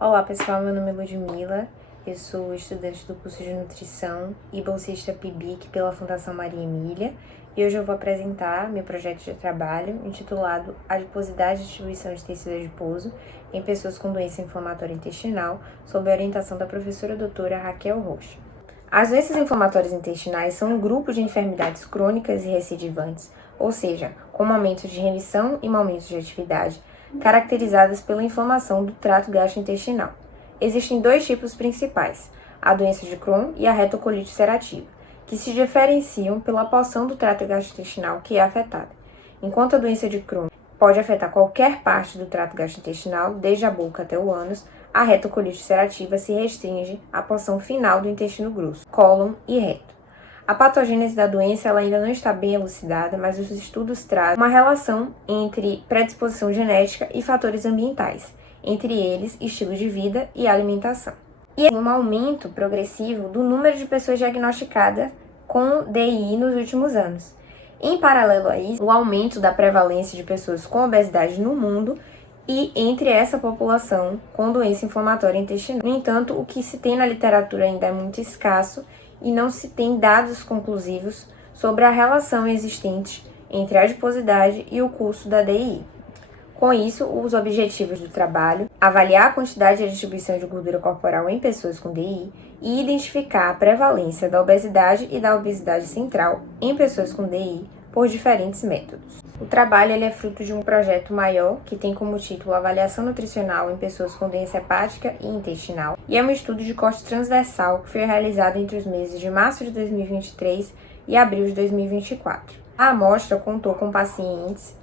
Olá pessoal, meu nome é Ludmila, eu sou estudante do curso de Nutrição e bolsista PIBIC pela Fundação Maria Emília e hoje eu vou apresentar meu projeto de trabalho intitulado Adiposidade e Distribuição de tecido adiposo em pessoas com doença inflamatória intestinal, sob a orientação da professora doutora Raquel Rocha. As doenças inflamatórias intestinais são um grupo de enfermidades crônicas e recidivantes, ou seja, com momentos de remissão e momentos de atividade, caracterizadas pela inflamação do trato gastrointestinal. Existem dois tipos principais, a doença de Crohn e a retocolite ulcerativa, que se diferenciam pela porção do trato gastrointestinal que é afetada. Enquanto a doença de Crohn pode afetar qualquer parte do trato gastrointestinal, desde a boca até o ânus, a retocolite ulcerativa se restringe à porção final do intestino grosso, cólon e reto. A patogênese da doença ela ainda não está bem elucidada, mas os estudos trazem uma relação entre predisposição genética e fatores ambientais, entre eles estilo de vida e alimentação. E um aumento progressivo do número de pessoas diagnosticadas com DI nos últimos anos. Em paralelo a isso, o aumento da prevalência de pessoas com obesidade no mundo e entre essa população com doença inflamatória intestinal. No entanto, o que se tem na literatura ainda é muito escasso e não se tem dados conclusivos sobre a relação existente entre a adiposidade e o curso da DI. Com isso, os objetivos do trabalho, avaliar a quantidade e a distribuição de gordura corporal em pessoas com DI e identificar a prevalência da obesidade e da obesidade central em pessoas com DI por diferentes métodos. O trabalho é fruto de um projeto maior que tem como título Avaliação Nutricional em Pessoas com Doença Hepática e Intestinal e é um estudo de corte transversal que foi realizado entre os meses de março de 2023 e abril de 2024. A amostra contou com pacientes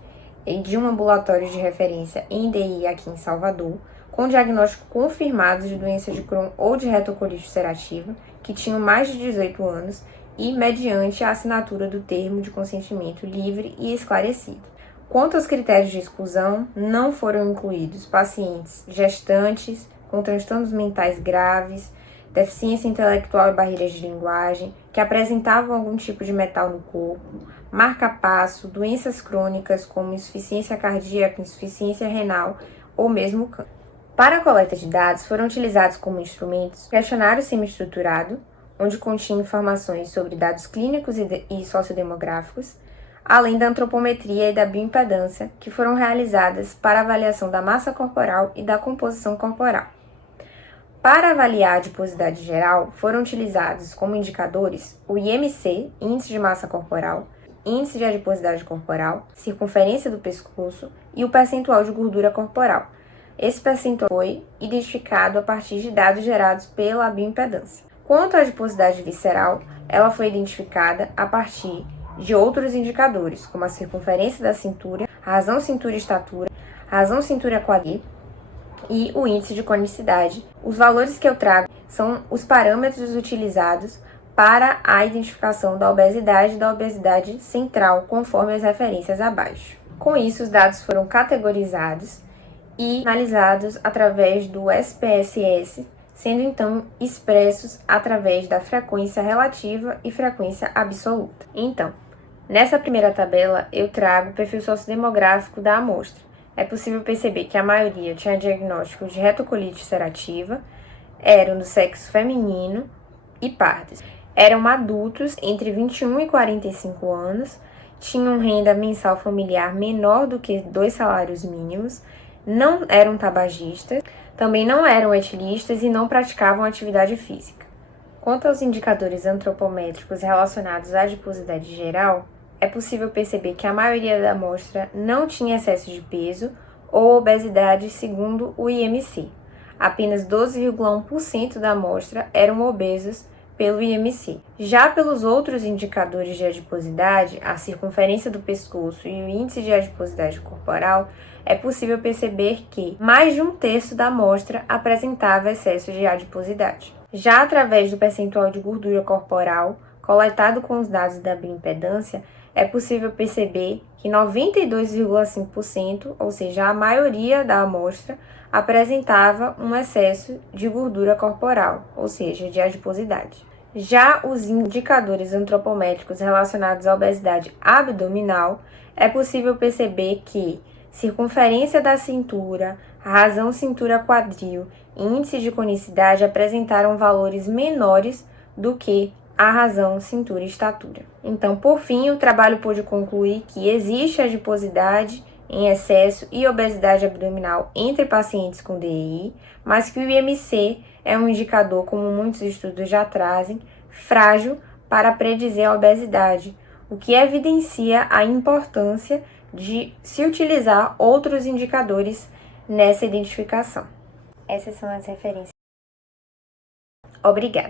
de um ambulatório de referência em DI aqui em Salvador, com diagnóstico confirmado de doença de Crohn ou de retocolite ulcerativa, que tinham mais de 18 anos e mediante a assinatura do termo de consentimento livre e esclarecido. Quanto aos critérios de exclusão, não foram incluídos pacientes gestantes, com transtornos mentais graves, deficiência intelectual e barreiras de linguagem, que apresentavam algum tipo de metal no corpo, marca-passo, doenças crônicas como insuficiência cardíaca, insuficiência renal ou mesmo câncer. Para a coleta de dados, foram utilizados como instrumentos questionário semi-estruturado, onde continha informações sobre dados clínicos e sociodemográficos, além da antropometria e da bioimpedância, que foram realizadas para avaliação da massa corporal e da composição corporal. Para avaliar a adiposidade geral, foram utilizados como indicadores o IMC, Índice de Massa Corporal, Índice de Adiposidade Corporal, Circunferência do Pescoço e o percentual de gordura corporal. Esse percentual foi identificado a partir de dados gerados pela bioimpedância. Quanto à adiposidade visceral, ela foi identificada a partir de outros indicadores, como a circunferência da cintura, razão cintura-estatura, razão cintura-quadril e o índice de conicidade. Os valores que eu trago são os parâmetros utilizados para a identificação da obesidade central, conforme as referências abaixo. Com isso, os dados foram categorizados e analisados através do SPSS, sendo então expressos através da frequência relativa e frequência absoluta. Então, nessa primeira tabela eu trago o perfil sociodemográfico da amostra. É possível perceber que a maioria tinha diagnóstico de retocolite ulcerativa, eram do sexo feminino e pardos. Eram adultos entre 21 e 45 anos, tinham renda mensal familiar menor do que 2 salários mínimos, não eram tabagistas, também não eram etilistas e não praticavam atividade física. Quanto aos indicadores antropométricos relacionados à adiposidade geral, é possível perceber que a maioria da amostra não tinha excesso de peso ou obesidade segundo o IMC. Apenas 12,1% da amostra eram obesos pelo IMC. Já pelos outros indicadores de adiposidade, a circunferência do pescoço e o índice de adiposidade corporal, é possível perceber que mais de 1/3 da amostra apresentava excesso de adiposidade. Já através do percentual de gordura corporal, coletado com os dados da bioimpedância, é possível perceber que 92,5%, ou seja, a maioria da amostra, apresentava um excesso de gordura corporal, ou seja, de adiposidade. Já os indicadores antropométricos relacionados à obesidade abdominal, é possível perceber que circunferência da cintura, a razão cintura-quadril e índice de conicidade apresentaram valores menores do que a razão cintura-estatura. Então, por fim, o trabalho pôde concluir que existe adiposidade em excesso e obesidade abdominal entre pacientes com DEI, mas que o IMC é um indicador, como muitos estudos já trazem, frágil para predizer a obesidade, o que evidencia a importância de se utilizar outros indicadores nessa identificação. Essas são as referências. Obrigada.